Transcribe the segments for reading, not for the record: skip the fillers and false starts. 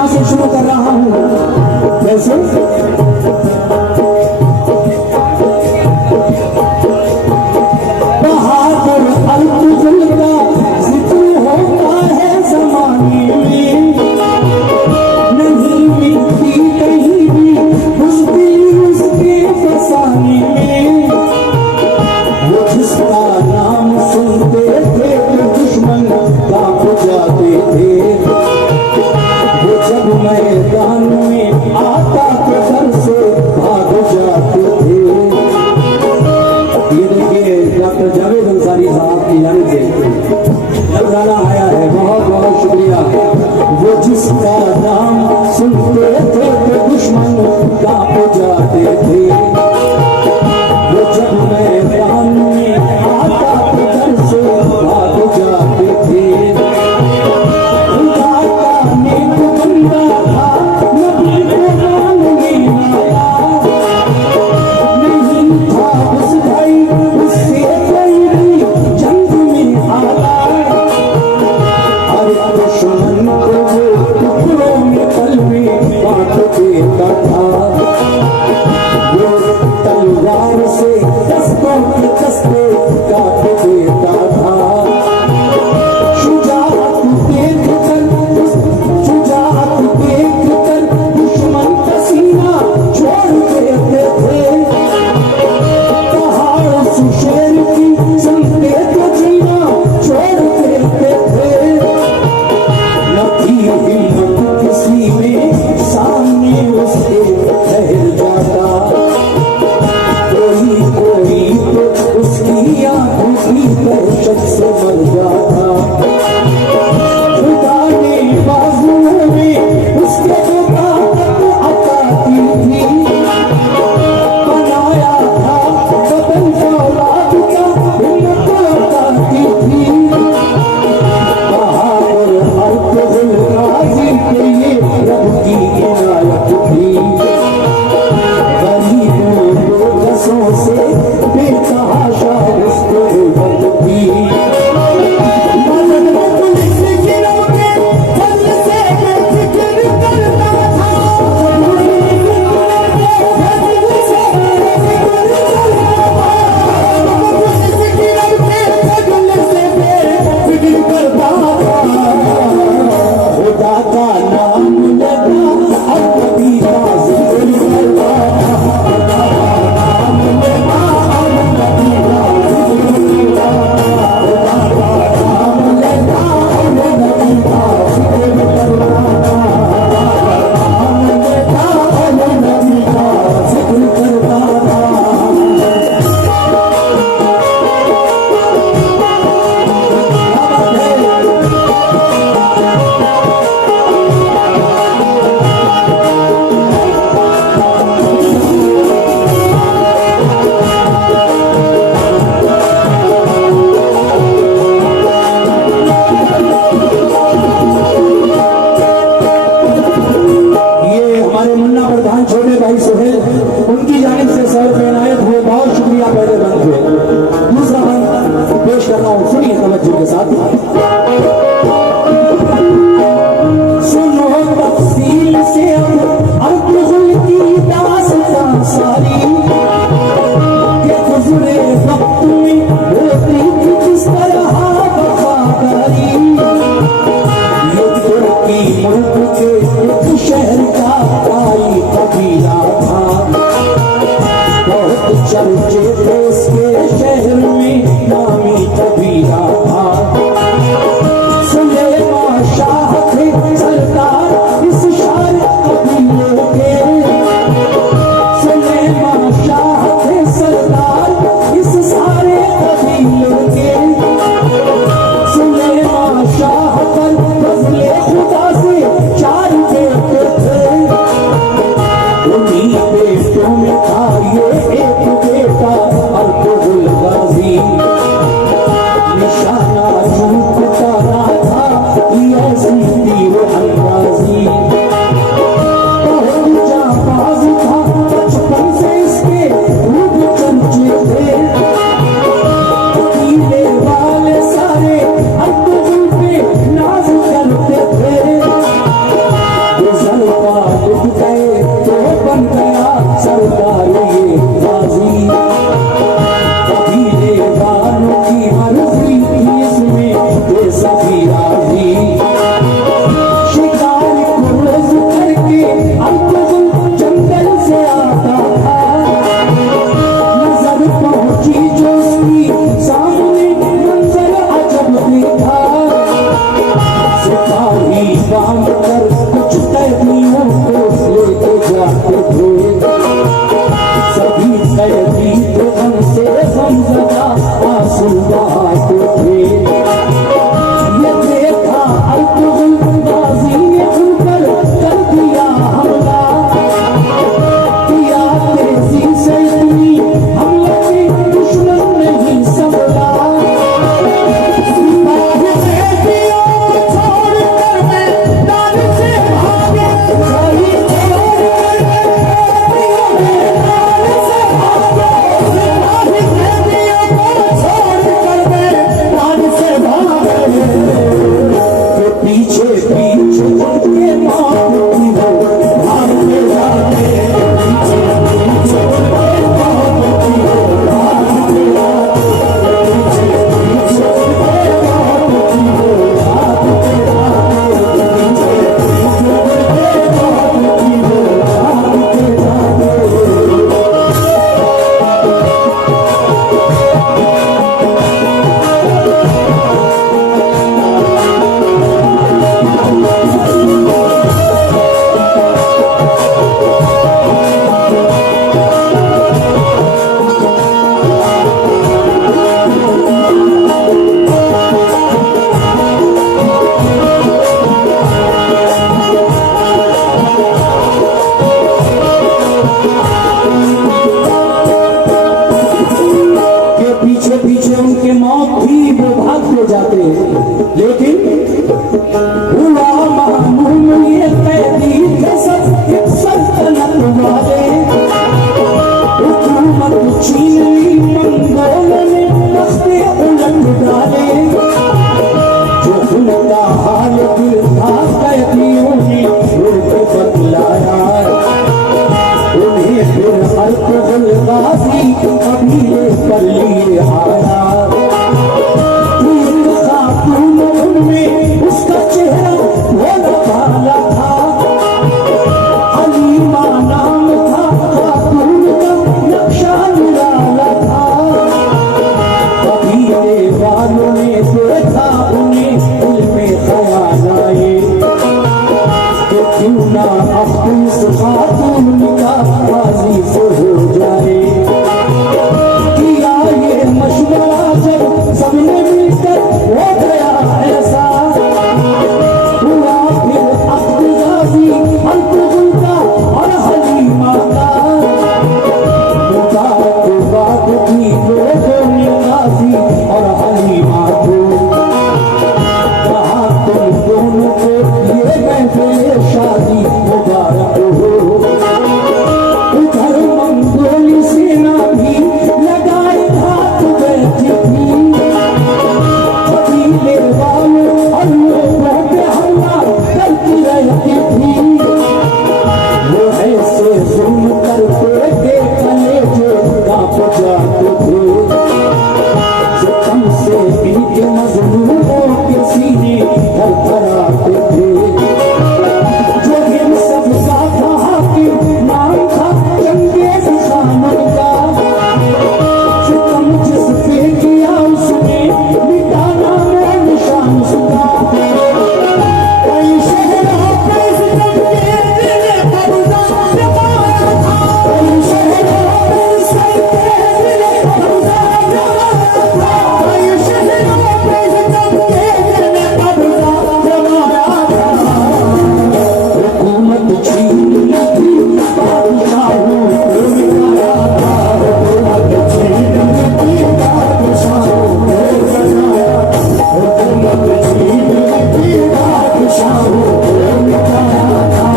यहाँ से शुरू कर रहा हूँ। कैसे बहादुर अल्तुजुल का जिक्र होता है जमाने में, नहीं मिलती कहीं भी मुश्किल उसके फसाने में। वो जिसका नाम सुनते थे तो दुश्मन कांप जाते थे, वो जब मैदान में आता तो घर से भाग जाते थे। ये देखिए डॉक्टर जावेद अंसारी साहब की जाने से जब गाना आया है, बहुत बहुत शुक्रिया। वो जिसका नाम सुनते थे तो दुश्मन कांप जाते थे, वो जब मैदान में आता तो घर से भाग जाते थे। खुदा का नेक बंदा था, नबी को मानने आया, नहीं था उस भाई उससे कोई भी जंग में आया। हर दुश्मन को वो टुकड़ों में कलमे बांट देता था, वो तलवार से दस्तों के दस्ते काट देता था। शुजाअत देख कर दुश्मन का सीना छोड़ देते थे। पहाड़ से शेर की सुनते तो जीना छोड़ देते थे। न थी हिम्मत किसी में सामने उसके ठहर जाता, कोई तो उसकी आंखों की दहशत से मर जाता। खुदा ने बाजुओं में उसके जो ताकत अता की थी, बनाया था बदन फौलाद का हिम्मत अता की थी। बहादुर अल्तुजुल गाजी के ये रब की इनायत थी। गरीबों को दसों से बेतहाशा उसको हिम्मत थी। मदद में पुलिस गिरोह के फल से मैं जिक्र करता था, पुलिस गिरोह के फल से मैं जिक्र करता था, पुलिस गिरोह के फल से मैं जिक्र करता था। खुदा का नाम लेता अब कभी का जिक्र करता उनकी जानिब से 100 रुपये इनायत हुए। बहुत शुक्रिया पहले बंद हुए। दूसरा बंद पेश कर रहा हूँ, सुनिए तवज्जो के साथ। सुनो तफसील से अब अल्तुजुल की दास्तां सारी, के गुज़रे वक्त में होती थी किस तरह वफादारी। ये तुर्की मुल्क के एक शहर का आई कबीला था, बहुत चर्चे थे इसके शहर में नामी कबीला था। वाले हुकूमत छीन ली मंगोलों ने, तख्ते उलट डाले। जो उनका हाल दिल था कैदियों ने रोक बतलाया, उन्हें फिर अल्तुल गाजी कबीले कर लिए आया। तीन खातून उनमें उसका चेहरा भोला भाला था, हलीमा नाम था खातून का, नक्शा निराला था। कबीले वालों ने देखा उन्हें, दिल में ख्याल आए कि क्यों ना अपनी इस खातून का गाजी से हो जाए। किया ये मशवरा जब सबने मिलकर हो गया ऐसा, हुआ फिर अब्द गाजी अल्तुल का और हलीमा का। मुबारकबाद दी लोगों ने गाजी और हलीमा को, कहा तुम दोनों को ये महफिल शादी मुबारक हो। उधर मंगोली सेना भी लगाए हाथ बैठी थी, कबीले वालों और लोगों पे हमला करती रहती थी। वो ऐसे जुल्म करते थे कलेजे कांप जाते थे, सितम से इनके मजलूमों के सीने थरथराते थे। जो इन सब का था हाकिम नाम था चंगेज खान का, सितम जिस पे किया उसने मिटाना मैं निशान उसका। कई शहरों पे चंगेज ने कब्जा जमाया था, कई शहरों पे चंगेज ने कब्जा जमाया था, कई शहरों पे चंगेज ने कब्जा जमाया था। हुकूमत छीन ली थी बादशाहों को मिटाया था, हुकूमत छीन ली थी बादशाहों को मिटाया था, हुकूमत छीन ली थी बादशाहों को मिटाया था,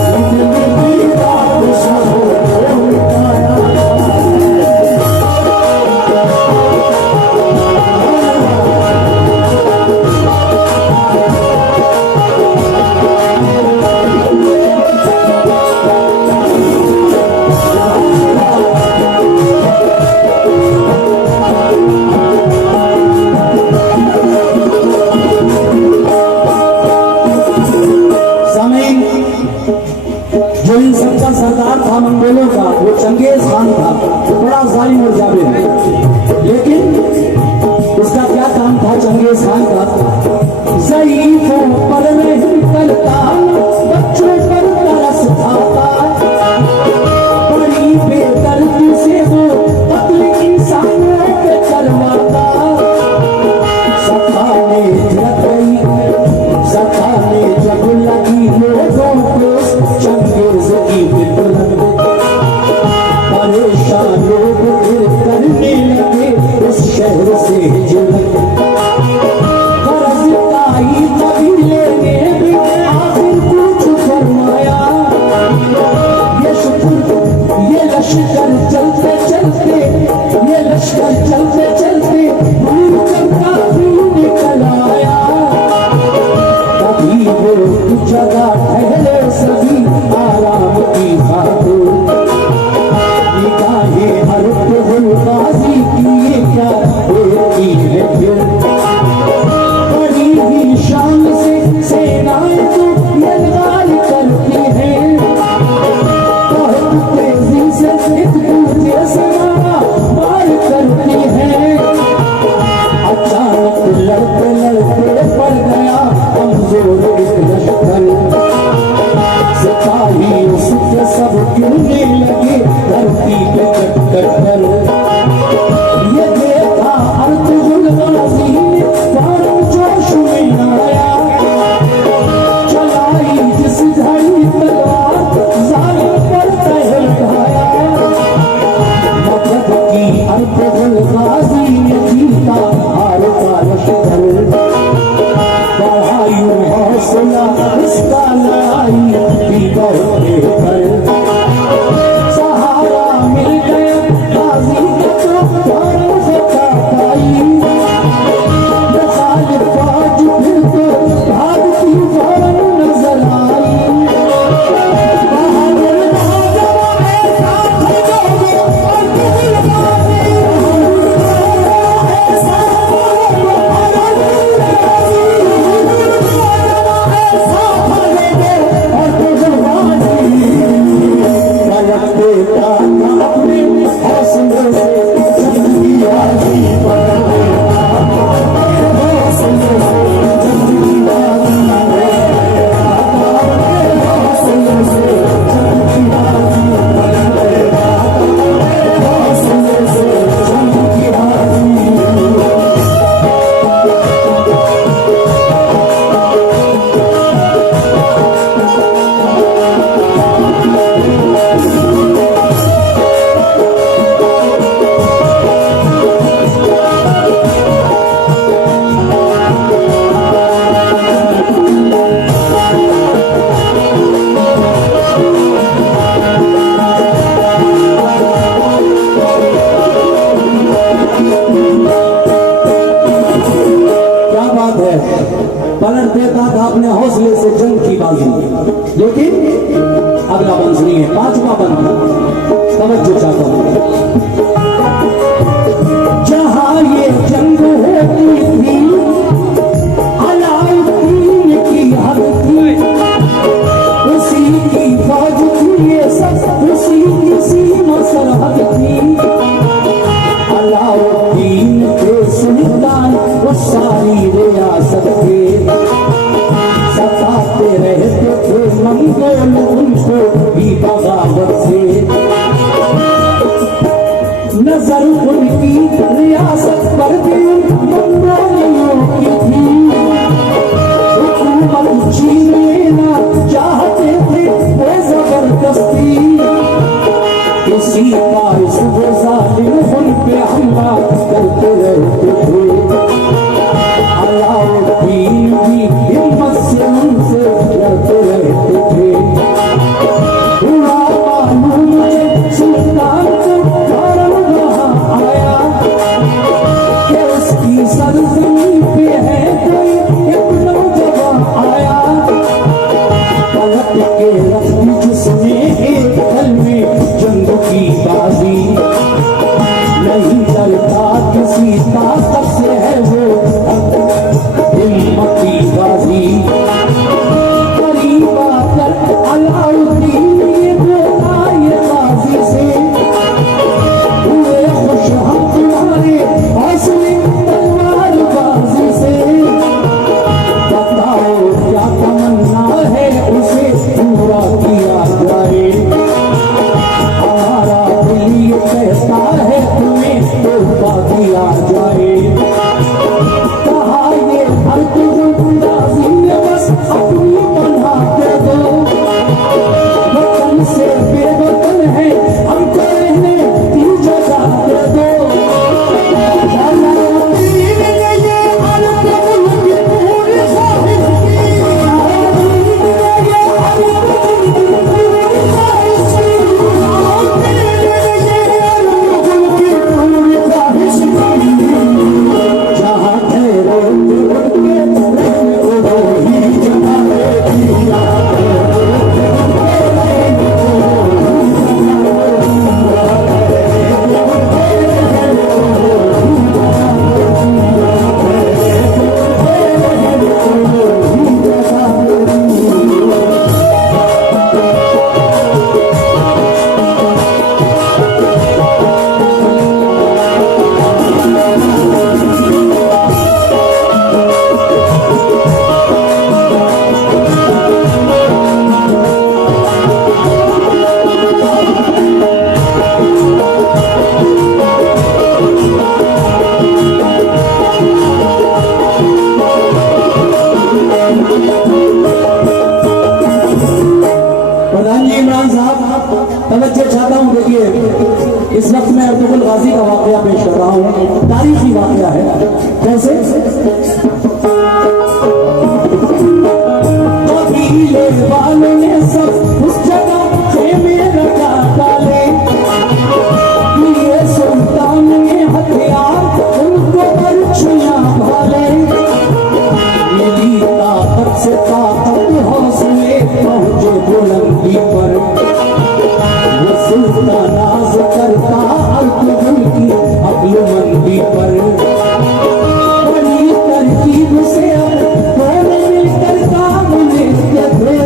छीन ली थी बादशाहों को मिटाया था। सामीन, जो इन सबका सरदार था मंगोलों का, वो चंगेज खान था। वो बड़ा जालिम और जाबिर है, लेकिन उसका क्या काम था चंगेज खान का? ज़ईफ़ों पर रहम करता, बच्चों पर तरस खाता, बड़ी बेदर्दी से वो कत्ल इंसानों पे करवाता। सताने जब गई, सताने जब लगी लोगों को चंगेज की बुलंद, परेशान लोग फिर करने लगे उस शहर से हिजरत। गरज आई कबीले ने भी आखिर कुछ फरमाया, ये शुक्र ये लश्कर चलते चलते, ये लश्कर चलते चलते दूर का भी निकल आया। कभी वो जगह ठहरे सभी आराम की खातिर, निगाहें अल्तुल गाजी की ये क्या होती है फिर। बड़ी ही शान से सेनाएं तो यलगार करती हैं, बहुत तेजी से एक दूसरे से मार करती हैं। अचानक लड़ते लड़ते पड़ गया कमजोर एक लश्कर, सिपाही उसके सब गिरने लगे धरती पे चक्कर कर। ये देखा अल्तुल गाजी ने फौरन जोश में आया, चलाई जिस घड़ी तलवार जालिम पर पहल ढाया। मदद की अल्तुल गाजी ने जीता हार का लश्कर, बढ़ाई हौसला इसका लड़ाई की बढ़ते पर। लेकिन अगला बंद सुनिए, पांचवा बंद तवज्जो चाहता हूं। जहां ये जंग होती थी अलाउद्दीन की हद थी, उसी की फौज थी ये सब, उसी की सीमा सरहद थी। अलाउद्दीन के सुल्तान उस सारी रियासत के सताते रहते थे मंगोल उनको भी बगावत से। नजर उनकी रियासत पर भी मंगोलियों की थी, हुकूमत छीन लेना चाहते थे वो जबरदस्ती। इसी बारिश वो जालिम उन पे हमला करते रहते थे। अलाउद्दीन भी हिम्मत से उनसे लड़ते रहते थे। हुआ मालूम सुल्तान को फौरन वहां आया कि उसकी सरजमीन पे है कोई एक नौजवान आया। पलट के रखती जिसने एक पल में जंग की बाजी, नहीं डरता किसी ताकत से है वो हिम्मती बाजी। करीब आकर अलाउद्दीन ये बोला ये बाजी से, हुए खुश हम तुम्हारे हौसले तलवार बाजी से। बताओ क्या तमन्ना है उसे पूरा किया जाए, हमारा दिल ये कहता है तुम्हें तोहफा दिया जाए। कहा ये हरकुंदाजी ने बस अपनी बना के दो, वतन से बेवतन है हमको रहने की जगह दे दो। अलाउद्दीन ने ये हरकुंद की पूरी ख्वाहिश की, अलाउद्दीन ने ये हरकुंद की पूरी ख्वाहिश की, अलाउद्दीन ने ये हरकुंद की पूरी ख्वाहिश की। जहाँ ठहरे उनके रहने वो ही जगह दिया। प्रधान जी इमरान साहब, तवज्जो चाहता हूँ। देखिए इस वक्त मैं अर्तुगरुल गाजी का वाकया पेश कर रहा हूँ, तारीखी वाकया है। कैसे कबीले वालों ने सब उस जगह खेमे रखा डाले, ये सुल्तान ने हथियार उनको बरछियां भाले। मिली ताकत से ताकत हौसले पहुंचे बुलंदी पर, वो सुल्तान नाज करता अर्तुगरुल की अक्लमंदी पर। बड़ी तरकीब से अब दोनों मिलकर काम लेते थे,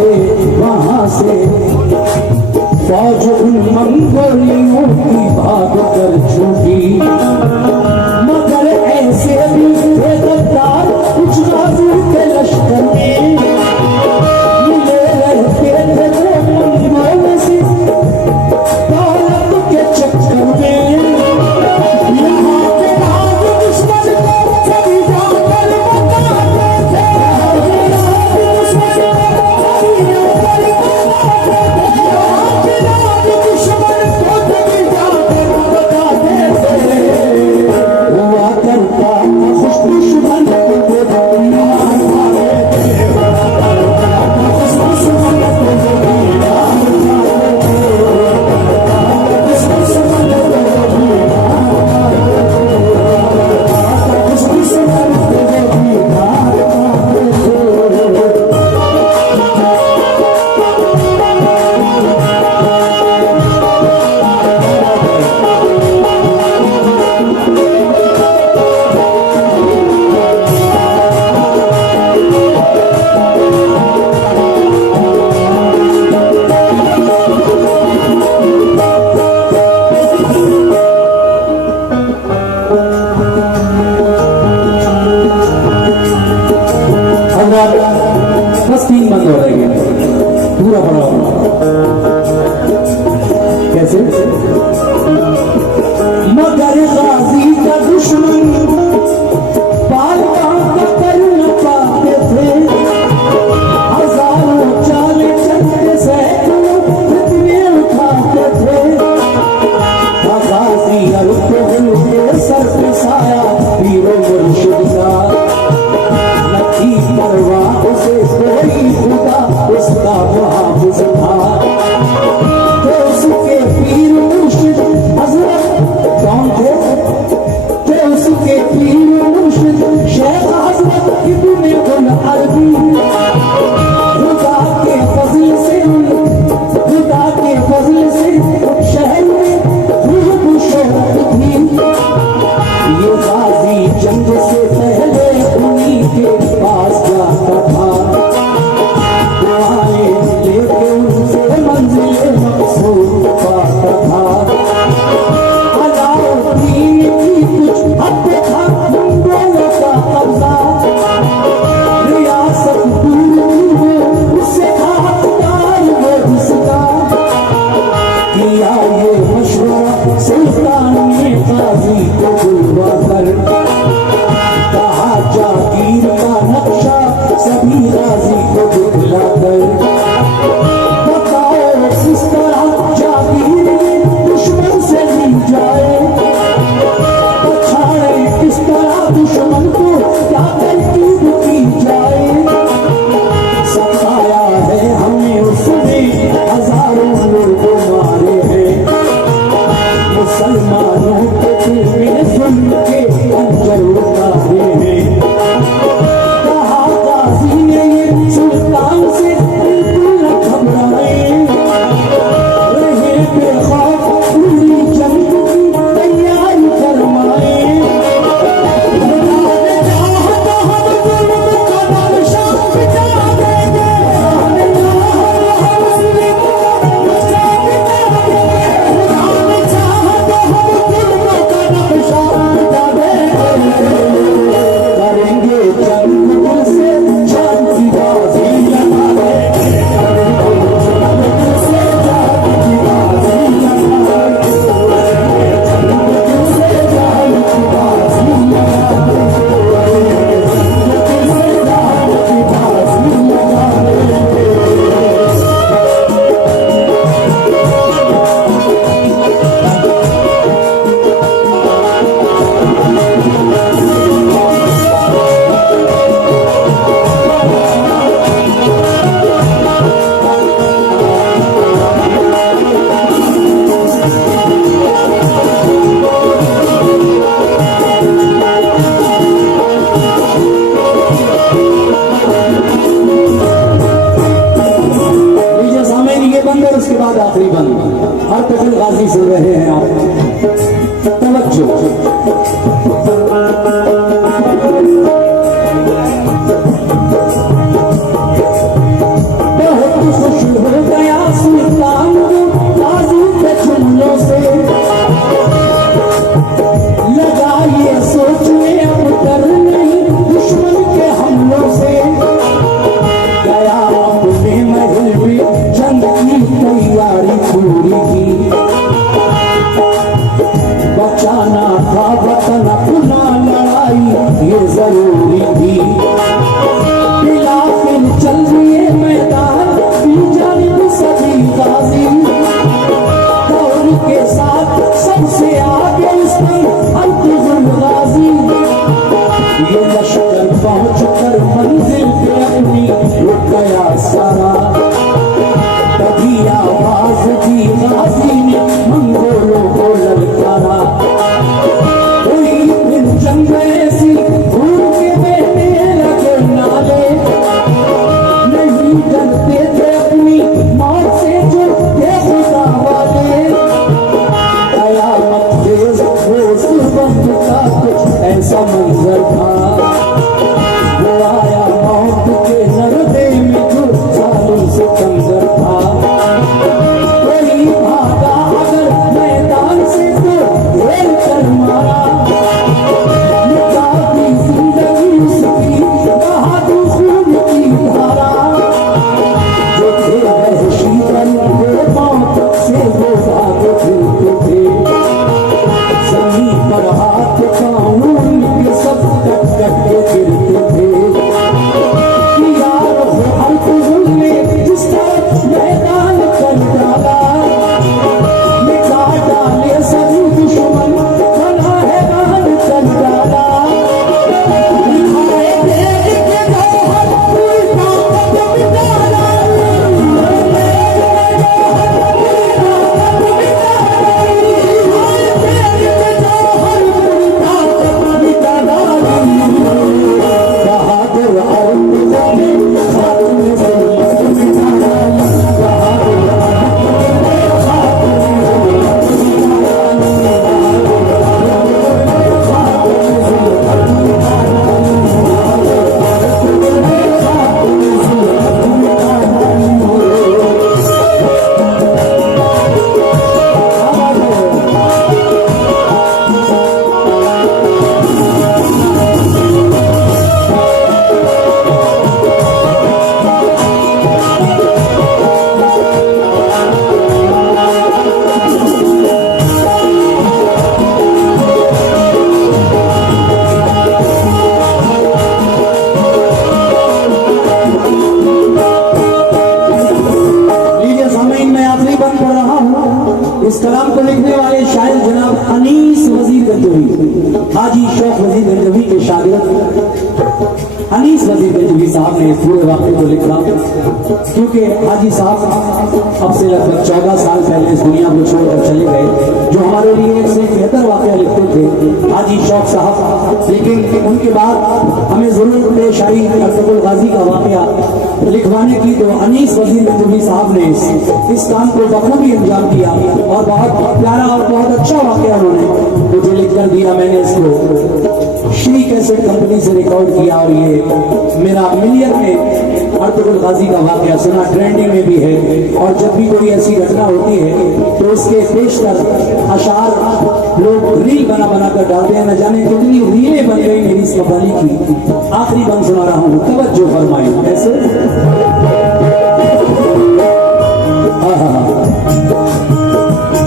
वहां से फौज उन मंगोलियों की भाग कर छूटी, मगर ऐसे भी थे गद्दार कुछ बाजू के लश्कर में, मिले रहते थे वो मंगोल से दौलत के चक्कर में। यहाँ के राज दुश्मन को सभी जाकर बताते थे, दुश्मन को सभी जाकर बताते थे। हुआ करता खुश दुश्मन बस 3 बंद हो रहेंगे पूरा पड़ा हुआ। कैसे? मगर गाजी का दुश्मन पालवा का कर न पाते थे, हजारों चाले चलते सैकड़ों फितने उठाते थे। गाजी अल्कोहल के सर पे साया पीरो मुर्शिद का, नथी परवाह उसे कोई खुदा उसका मुहाफिज था। तो उसके पीर मुर्शिद हजरत कौन थे? तो उसके पीर मुर्शिद शेख हजरत इब्ने उल अरबी। खुदा के फजल से शहर में खूब शोहरत थी। ये गाजी जंग से पहले उन्हीं के पास जाता था, दुआएं लेके उनसे मंजिल मकसूद पाता था। अलाउद्दीन की कुछ हद था मंगोलों का कब्जा, रियासत दूर वो उससे था हकदार वो उसका। किया ये मशवरा सुल्तान ने गाजी को बुलवा कर, कहा जागीर का नक्शा सभी गाजी को दिखला कर। बताओ किस तरह जागीर दुश्मन से मिल जाए, पछाड़े किस तरह दुश्मन को क्या तरकीब की जाए। सताया है हमें उसने हजारों लोग मारे हैं, मुसलमानों के दिल में सुन के अंजर उतारे हैं। कहा गाजी ने ये सुल्तान से बिल्कुल न घबराए, रहे बेखौफ पूरी जंग की तैयारी फरमाए। खुदा ने चाहा तो हम जुल्म का नक्शा मिटा देंगे, खुदा ने चाहा तो हम जुल्म का नक्शा मिटा देंगे, खुदा ने चाहा तो हम जुल्म का नक्शा मिटा देंगे। करेंगे जंग दिल से जान की बाजी लगा देंगे, दिल से जान की बाजी लगा देंगे, दिल से जान की बाजी लगा देंगे, दिल से जान की बाजी लगा देंगे। लीजिए सामने ये बंद और उसके बाद आखिरी बंद। हर कफिल गाजी सुन रहे हैं आप, तवज्जो। बहुत खुश हो गया सुल्तान बाजू के जुमलों से, लगा ये सोचने अब डर नहीं दुश्मन के हमलों से, गया अपने महल में जंग की तैयारी पूरी की, बचाना था वतन अपना लड़ाई ये जरूरी थी, पिला फिर चल दिए मैदान जानिब सभी गाजी, दौड़ के साथ सबसे आगे इसमें अंतुजुल गाजी, ये लश्कर पहुंच कर मंजिल पे अपनी रुक गया सारा, तभी आवाज दी गाजी ने मंगोलों को ललकारा, हुई फिर जंग ऐसी भूल के बेटे लगे नाले, नहीं डरते थे अपनी मौत से जो थे खुदा वाले, कयामत तेज रोज वक्त का कुछ ऐसा मंजर था, वो आया मौत के नरदे में जो चालू सिकंदर था, कोई भागा अगर मैदान से तो घेर कर मारा, निकाली जिंदगी उसकी बहादुर खून की धारा, जो थे वहशी बंदे मौत से वो भागे फिरते थे, जमीन पर हाथ कानून के सब कट कट के गिरते थे, कि यार वो अंतुजुल ने जिस तरह मैदान कर डाला, मिटा डाले सभी दुश्मन बना है रान कर डाला, दिखाए देख के जौहर पूरी ताकत मिटाला, बहादुर और निजामी खातून से मिटाला, इस कलाम को लिखने वाले शायर जनाब अनीस वजीर गंजवी, हाजी शौक वजीर गंजवी के शागिर्द अनीस वजीर गंजवी साहब ने इस पूरे वाक़े को लिखा, क्योंकि हाजी साहब अब से लगभग 14 साल पहले इस दुनिया को छोड़कर चले गए, जो हमारे लिए एक से बेहतर वाक़या लिखते थे हाजी शौक साहब, लेकिन उनके बाद हमें जरूरत पेश आई अर्तुगरुल गाजी का वाक़या लिखवाने की, तो अनीस वजीर गंजवी साहब ने इस काम को बखूबी अंजाम दिया और बहुत प्यारा और बहुत अच्छा वाक़या उन्होंने मुझे लिख कर दिया। मैंने इसको श्री कैसेट कंपनी से रिकॉर्ड किया और ये मेरा मिलियन में अर्तुगरुल गाजी का वाक़या सुना, ट्रेंडिंग में भी है, और जब भी कोई ऐसी घटना होती है तो उसके पेशतर अशार लोग रील बना बना कर डालते हैं, न जाने कितनी रीलें बन गई मेरी इस कहानी की। आखिरी बंद सुना रहा हूँ, तवज्जो फरमाएं। ऐसे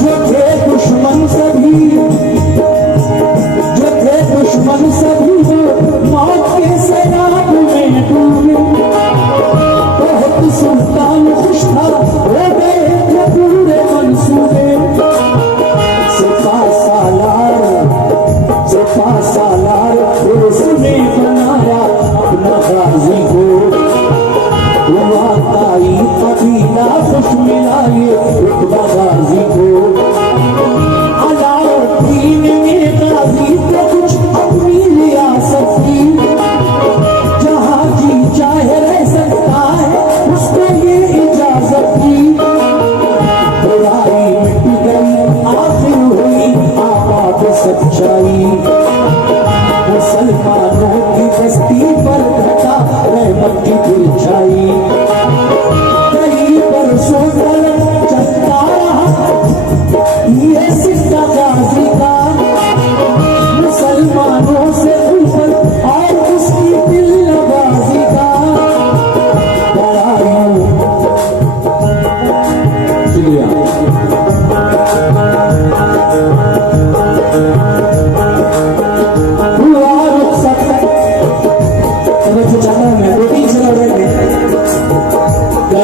जो थे दुश्मन सभी, जो थे दुश्मन सभी मौत के सैलाब में डूबे, बहुत सुल्तान खुश था हो गए थे पूरे मंसूबे, सिपा सालार उसने बनाया अपना गाजी को, हुआ ताई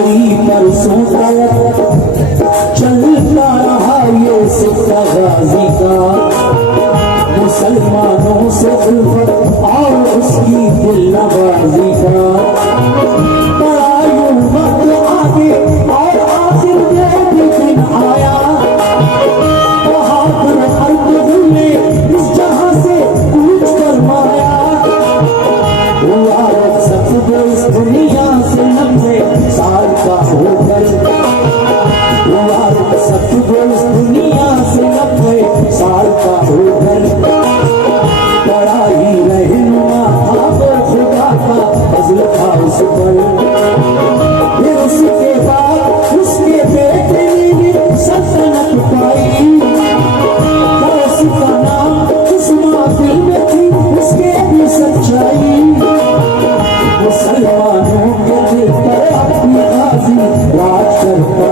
सदी परसों तक चलता रहा ये सिक्का गाजी का, मुसलमानों से उल्फत और उसकी दिल नवाजी का। बड़ा वक्त आगे और आखिर में भी दिन आया, वहाँ पर अर्द ने इस जहाँ से कूच कर माया। हुआ सब इस दुनिया से 90 साल का होकर, हुआ सब इस दुनिया से 90 साल का होकर। बड़ा ही रहनुमा था वो खुदा का फजल था उस पर। फिर उसके बाद उसके बेटे ने भी सल्तनत पाई, उसका नाम उस महफिल में थी उसके भी सच्चाई। मुसलमानों के दिल पर अपनी गाजी राज करता